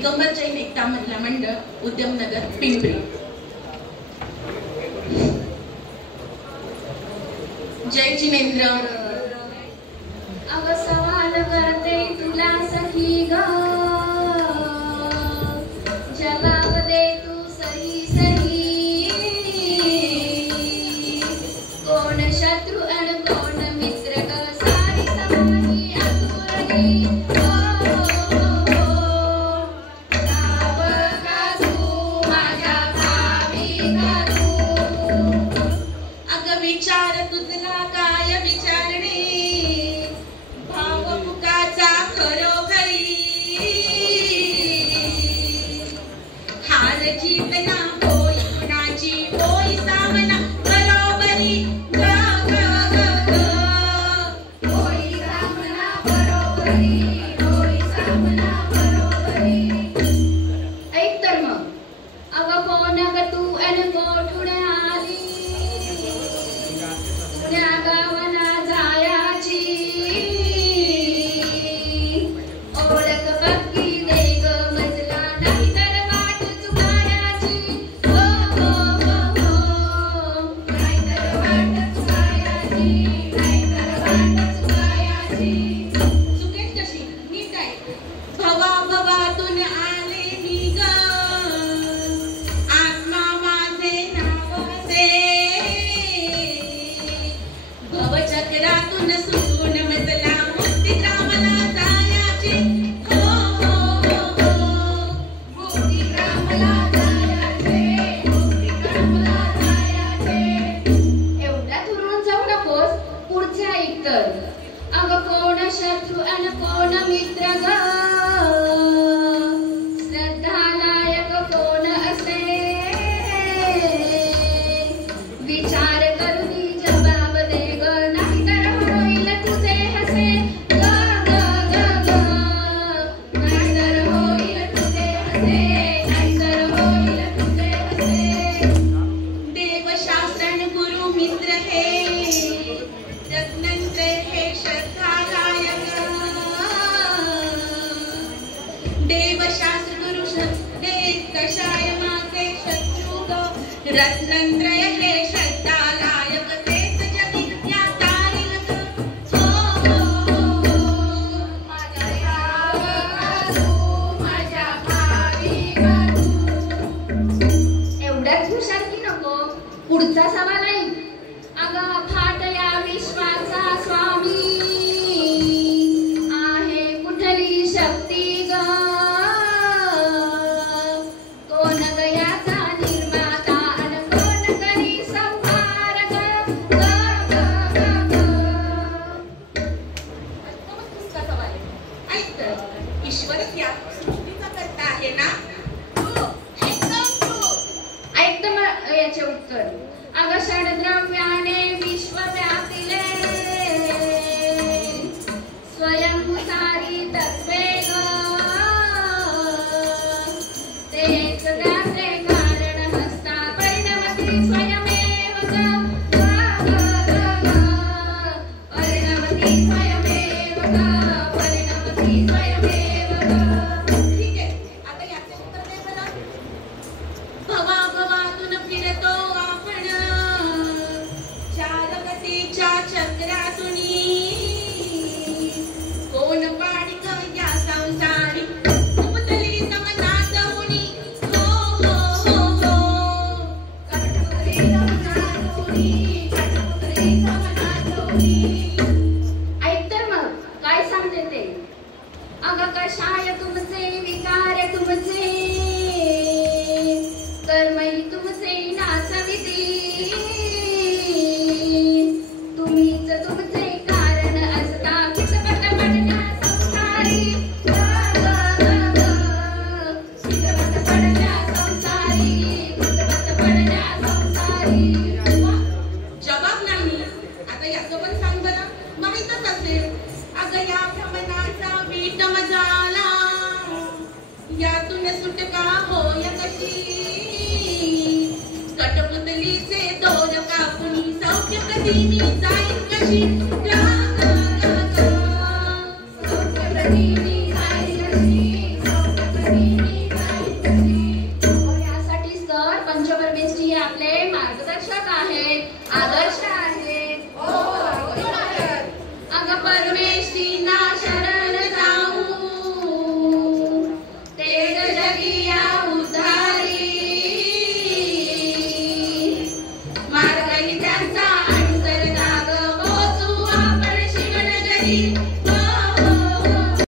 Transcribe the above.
दिगंबर जैन एकता महिला मंडळ, उद्यमनगर, पिंपरी. जय जिनेंद्र. अग सवाल करते तुला सखी ग, जवाब दे तू सही सही. कोण शत्रु आणि कोण मित्र ग, सारी समाही आतुरली. विचार तुझला काय विचारणे, भाव मुकाचा खरोखरी. हार जीत ना होई कुणाची, होई सामना बरोबरी. ग ग ग ग होई सामना बरोबरी, होई सामना बरोबरी. ऐक तर मग, अगं कोण ग तू आणि कोठून आली, पुण्या गावाला जायाची. ओळख पक्की दे ग मजला, नाही तर वाट चुकायाची. हो हो हो हो, नाही तर वाट चुकायाची, नाही तर वाट चुकायाची. चुकेल कशी नीट आहे. भवा भवातून आले मी ग, आत्मा माझे नावाचे. भवचक्रातून सुटून मजला मुक्तिग्रामला जायाची. हो हो हो हो, मुक्तिग्रामला जायाचे, मुक्तिग्रामला जायाचे. एवढ्यात उरून जाऊ नकोस, पुढचे ऐक तर. अगं कोण शत्रू आणि कोण मित्र ग, श्रद्धानायक कोण असे. विचार करून जबाब दे ग, नाही तर होईल तुझे हसे. ग ग ग ग, नाही तर होईल तुझे हसे, नाही तर होईल तुझे हसे. देवशास्त्र गुरु मित्र हे, रत्नंत्रय हे श्रद्धादायक. देवशास्त्र गुरु दे कषाय माझे शत्रू ग, रत्नंत्रय हे श्रद्धादायक. तेच जगी त्या तारील ग. हो हो हो हो, माझ्या गावातू, माझ्या भावी गातू. एवढ्याच हुशारकी नको, पुढचा सवाल ऐक. अगं फाट या विश्वाचा स्वामी, आहे कुठली शक्ती ग. कोण गयाचा निर्माता आणि कोण करी संहार ग. ग ग ग ग. पुढचा सवाल आहे. ऐक तर, ईश्वरच या सृष्टीचा कर्ता आहे ना. हो, एकदम true. ऐक तर मग याचे उत्तर. अगं षडद्रव्याने विश्व व्यापिले, स्वयंभूसारी तत्वे ग. तेच त्याचे कारण हस्ता, परिणमती स्वयमेव ग. ग ग ग ग, परिणमती स्वयमेव ग, परिणमती स्वयमेव ग. ठीक आहे, आता याचे उत्तर दे मला. भवा भवातून फिरतो आपण, चार गतीच्या चक्रातुनी. कोण पाडिक या संसारी, उपतली समनात उनी. हो हो हो हो, कटपुतली समनातोनी, कटपुतली समनातोनी. ऐक तर मग काय सांगते ते. अगं कषाय तुमचे, विकार तुमचे, कर्मही तुमचे नाचविती. तुम्हीच तुमचे कारण असता, कितपत पडल्या संसारी. ग ग ग ग, कितपत पडल्या संसारी, कितपत पडल्या संसारी. जवाब नाही. आता याचं पण सांग बरं, माहीतच असेल. अगं या भ्रमणाचा विटम झाला, यातून सुटका होय कशी. कटपुतलीचे दोन कापुनी, सौख्य कधी मी जाईन कशी.